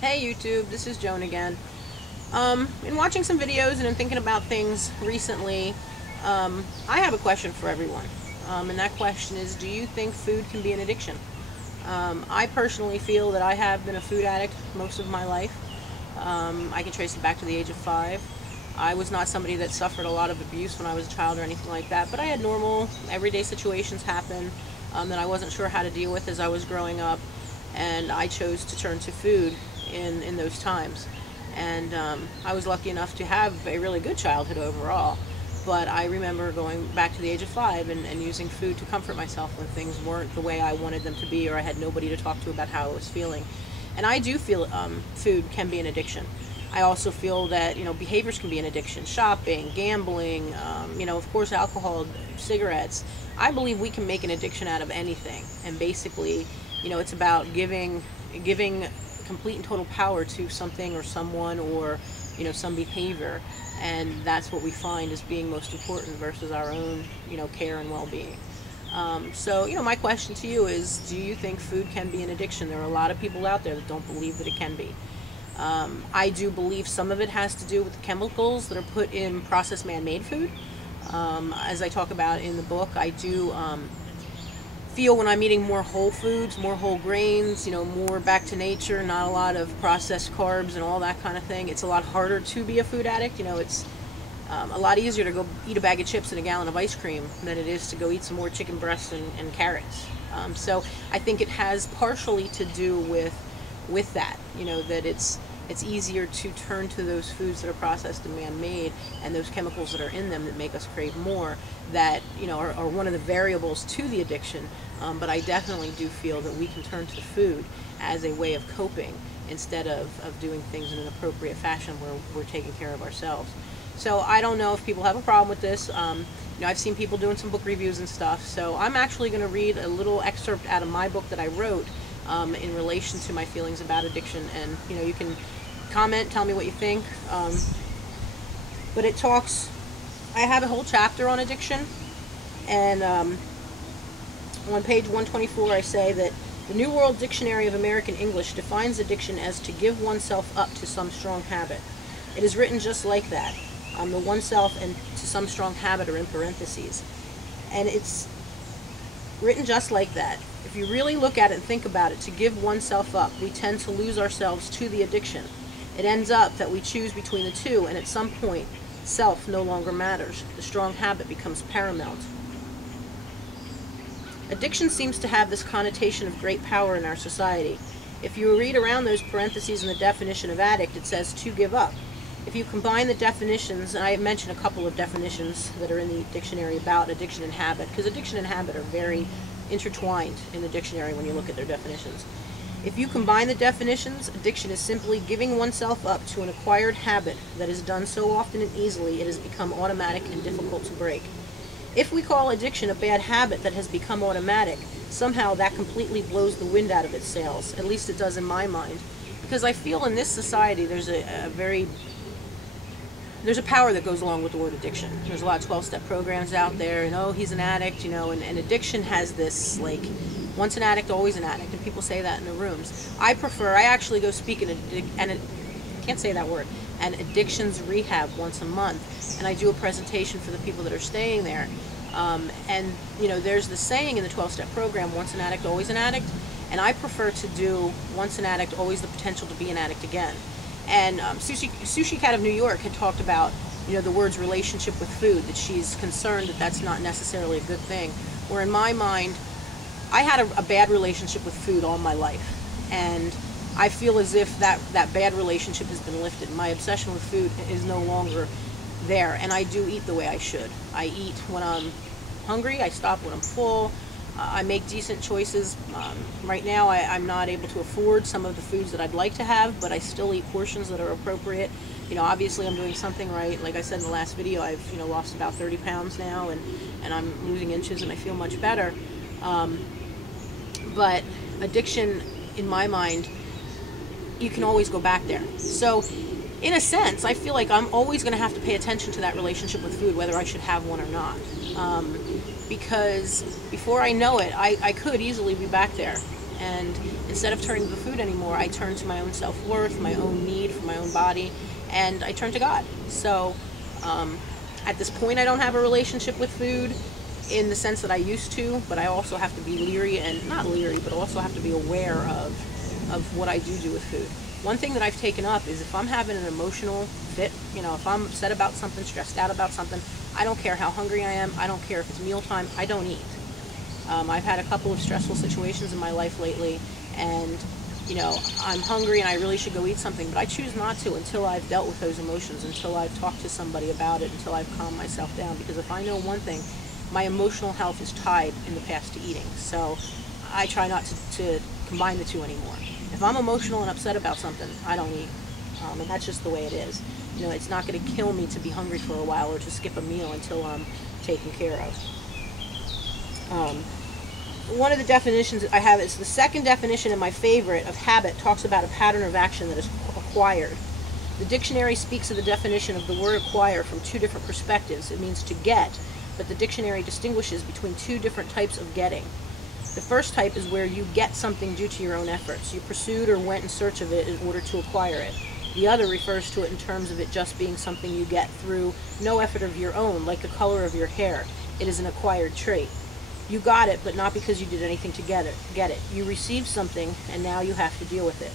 Hey YouTube, this is Joan again. Been watching some videos and I'm thinking about things recently. I have a question for everyone. And that question is, do you think food can be an addiction? I personally feel that I have been a food addict most of my life. I can trace it back to the age of 5. I was not somebody that suffered a lot of abuse when I was a child or anything like that, but I had normal, everyday situations happen that I wasn't sure how to deal with as I was growing up, and I chose to turn to food in those times. And I was lucky enough to have a really good childhood overall, but I remember going back to the age of 5 and using food to comfort myself when things weren't the way I wanted them to be, or I had nobody to talk to about how I was feeling. And I do feel food can be an addiction. I also feel that, behaviors can be an addiction. Shopping, gambling, of course, alcohol, cigarettes. I believe we can make an addiction out of anything. And basically, it's about giving complete and total power to something or someone, or, some behavior. And that's what we find as being most important versus our own, care and well-being. So, my question to you is, do you think food can be an addiction? There are a lot of people out there that don't believe that it can be. I do believe some of it has to do with the chemicals that are put in processed man-made food. As I talk about in the book, I do feel when I'm eating more whole foods, more whole grains, more back to nature, not a lot of processed carbs and all that kind of thing, it's a lot harder to be a food addict. It's a lot easier to go eat a bag of chips and a gallon of ice cream than it is to go eat some more chicken breasts and carrots. So I think it has partially to do with that, that it's easier to turn to those foods that are processed and man-made, and those chemicals that are in them that make us crave more, that are one of the variables to the addiction. But I definitely do feel that we can turn to food as a way of coping instead of doing things in an appropriate fashion where we're taking care of ourselves. So I don't know if people have a problem with this. I've seen people doing some book reviews and stuff, so I'm actually going to read a little excerpt out of my book that I wrote in relation to my feelings about addiction, and you can comment, tell me what you think. But it talks, I have a whole chapter on addiction, and on page 124 I say that the New World Dictionary of American English defines addiction as to give oneself up to some strong habit. It is written just like that. The oneself and to some strong habit are in parentheses. And it's written just like that. If you really look at it and think about it, to give oneself up, we tend to lose ourselves to the addiction. It ends up that we choose between the two, and at some point, self no longer matters. The strong habit becomes paramount. Addiction seems to have this connotation of great power in our society. If you read around those parentheses in the definition of addict, it says to give up. If you combine the definitions, and I mentioned a couple of definitions that are in the dictionary about addiction and habit, because addiction and habit are very intertwined in the dictionary when you look at their definitions. If you combine the definitions, addiction is simply giving oneself up to an acquired habit that is done so often and easily it has become automatic and difficult to break. If we call addiction a bad habit that has become automatic, somehow that completely blows the wind out of its sails. At least it does in my mind. Because I feel in this society there's a power that goes along with the word addiction. There's a lot of 12-step programs out there, and oh, he's an addict, and addiction has this, like, once an addict, always an addict, and people say that in the rooms. I actually go speak an addictions rehab once a month, and I do a presentation for the people that are staying there. And there's the saying in the 12-step program, once an addict, always an addict, and I prefer to do once an addict, always the potential to be an addict again. And Sushi Cat of New York had talked about, the word's relationship with food, that she's concerned that that's not necessarily a good thing. Where in my mind, I had a bad relationship with food all my life. And I feel as if that bad relationship has been lifted. My obsession with food is no longer there. And I do eat the way I should. I eat when I'm hungry. I stop when I'm full. I make decent choices. Right now I'm not able to afford some of the foods that I'd like to have, but I still eat portions that are appropriate. Obviously I'm doing something right. Like I said in the last video, I've lost about 30 pounds now, and I'm losing inches, and I feel much better. But addiction, in my mind, you can always go back there. So in a sense, I feel like I'm always going to have to pay attention to that relationship with food, whether I should have one or not. Because before I know it, I could easily be back there. And instead of turning to the food anymore, I turn to my own self-worth, my own need for my own body, and I turn to God. So at this point, I don't have a relationship with food in the sense that I used to, but I also have to be leery, and not leery, but also have to be aware of what I do with food. One thing that I've taken up is if I'm having an emotional fit, if I'm upset about something, stressed out about something, I don't care how hungry I am, I don't care if it's mealtime, I don't eat. I've had a couple of stressful situations in my life lately, and I'm hungry and I really should go eat something, but I choose not to until I've dealt with those emotions, until I've talked to somebody about it, until I've calmed myself down. Because if I know one thing, my emotional health is tied in the past to eating. So I try not to combine the two anymore. If I'm emotional and upset about something, I don't eat. And that's just the way it is. It's not going to kill me to be hungry for a while or to skip a meal until I'm taken care of. One of the definitions I have is the second definition, and my favorite, of habit talks about a pattern of action that is acquired. The dictionary speaks of the definition of the word acquire from two different perspectives. It means to get, but the dictionary distinguishes between two different types of getting. The first type is where you get something due to your own efforts. You pursued or went in search of it in order to acquire it. The other refers to it in terms of it just being something you get through no effort of your own, like the color of your hair. It is an acquired trait. You got it, but not because you did anything to get it. You received something, and now you have to deal with it.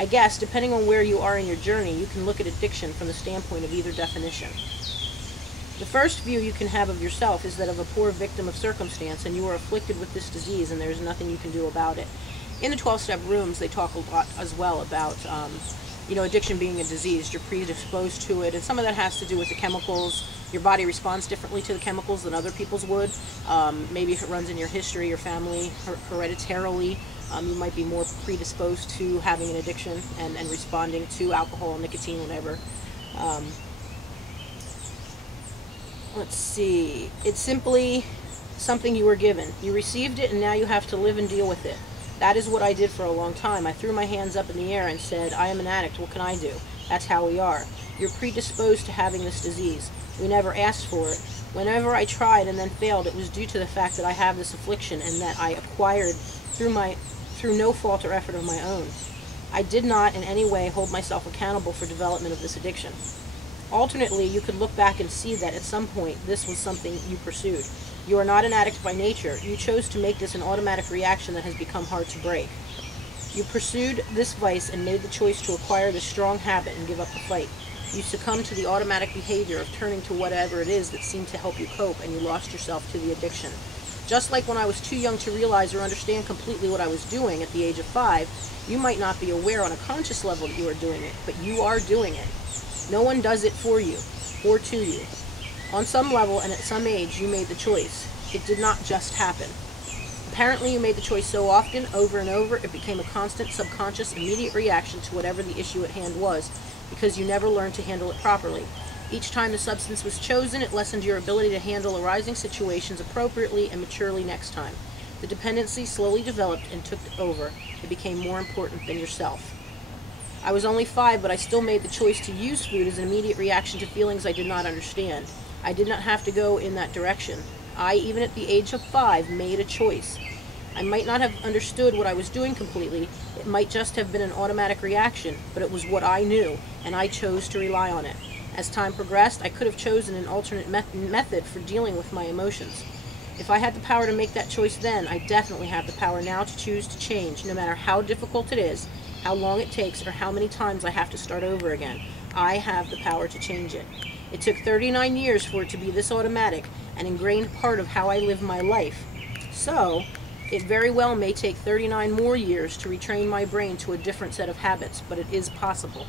I guess, depending on where you are in your journey, you can look at addiction from the standpoint of either definition. The first view you can have of yourself is that of a poor victim of circumstance, and you are afflicted with this disease, and there is nothing you can do about it. In the 12-step rooms, they talk a lot as well about addiction being a disease. You're predisposed to it, and some of that has to do with the chemicals. Your body responds differently to the chemicals than other people's would. Maybe if it runs in your history, your family, hereditarily, you might be more predisposed to having an addiction and responding to alcohol, nicotine, whatever. Let's see. It's simply something you were given. You received it, and now you have to live and deal with it. That is what I did for a long time. I threw my hands up in the air and said, I am an addict, what can I do? That's how we are. You're predisposed to having this disease. We never asked for it. Whenever I tried and then failed, it was due to the fact that I have this affliction and that I acquired through no fault or effort of my own. I did not in any way hold myself accountable for development of this addiction. Alternately, you could look back and see that at some point this was something you pursued. You are not an addict by nature. You chose to make this an automatic reaction that has become hard to break. You pursued this vice and made the choice to acquire this strong habit and give up the fight. You succumbed to the automatic behavior of turning to whatever it is that seemed to help you cope, and you lost yourself to the addiction. Just like when I was too young to realize or understand completely what I was doing at the age of 5, you might not be aware on a conscious level that you are doing it, but you are doing it. No one does it for you or to you. On some level and at some age, you made the choice. It did not just happen. Apparently, you made the choice so often, over and over, it became a constant, subconscious, immediate reaction to whatever the issue at hand was, because you never learned to handle it properly. Each time the substance was chosen, it lessened your ability to handle arising situations appropriately and maturely next time. The dependency slowly developed and took over. It became more important than yourself. I was only 5, but I still made the choice to use food as an immediate reaction to feelings I did not understand. I did not have to go in that direction. I, even at the age of 5, made a choice. I might not have understood what I was doing completely. It might just have been an automatic reaction, but it was what I knew, and I chose to rely on it. As time progressed, I could have chosen an alternate method for dealing with my emotions. If I had the power to make that choice then, I definitely have the power now to choose to change, no matter how difficult it is, how long it takes, or how many times I have to start over again. I have the power to change it. It took 39 years for it to be this automatic, an ingrained part of how I live my life. So, it very well may take 39 more years to retrain my brain to a different set of habits, but it is possible.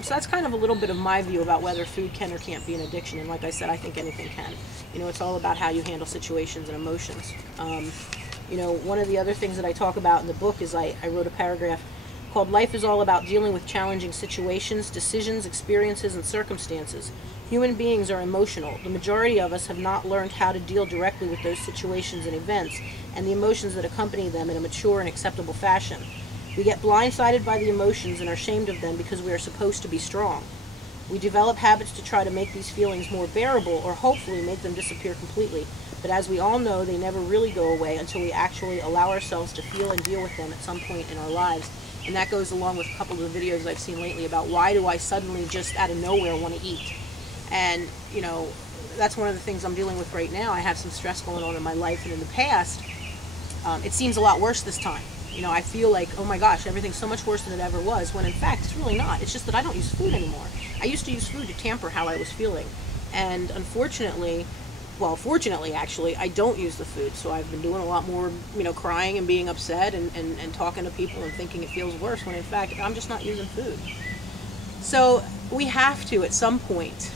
So that's kind of a little bit of my view about whether food can or can't be an addiction, and like I said, I think anything can. It's all about how you handle situations and emotions. One of the other things that I talk about in the book is I wrote a paragraph called Life is all about dealing with challenging situations, decisions, experiences, and circumstances. Human beings are emotional. The majority of us have not learned how to deal directly with those situations and events and the emotions that accompany them in a mature and acceptable fashion. We get blindsided by the emotions and are ashamed of them because we are supposed to be strong. We develop habits to try to make these feelings more bearable or hopefully make them disappear completely. But as we all know, they never really go away until we actually allow ourselves to feel and deal with them at some point in our lives. And that goes along with a couple of the videos I've seen lately about why do I suddenly just out of nowhere want to eat. And, you know, that's one of the things I'm dealing with right now. I have some stress going on in my life, and in the past, it seems a lot worse this time. You know, I feel like, oh my gosh, everything's so much worse than it ever was, when in fact it's really not. It's just that I don't use food anymore. I used to use food to tamper how I was feeling. And unfortunately, well, fortunately actually, I don't use the food. So I've been doing a lot more, you know, crying and being upset and talking to people and thinking it feels worse, when in fact I'm just not using food. So we have to, at some point,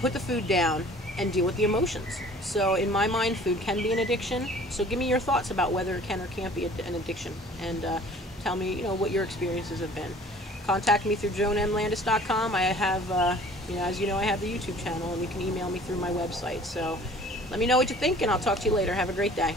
put the food down and deal with the emotions. So in my mind, food can be an addiction. So give me your thoughts about whether it can or can't be an addiction, and tell me, you know, what your experiences have been. Contact me through joanmlandis.com. I have, you know, as you know, I have the YouTube channel, and you can email me through my website. So let me know what you think, and I'll talk to you later. Have a great day.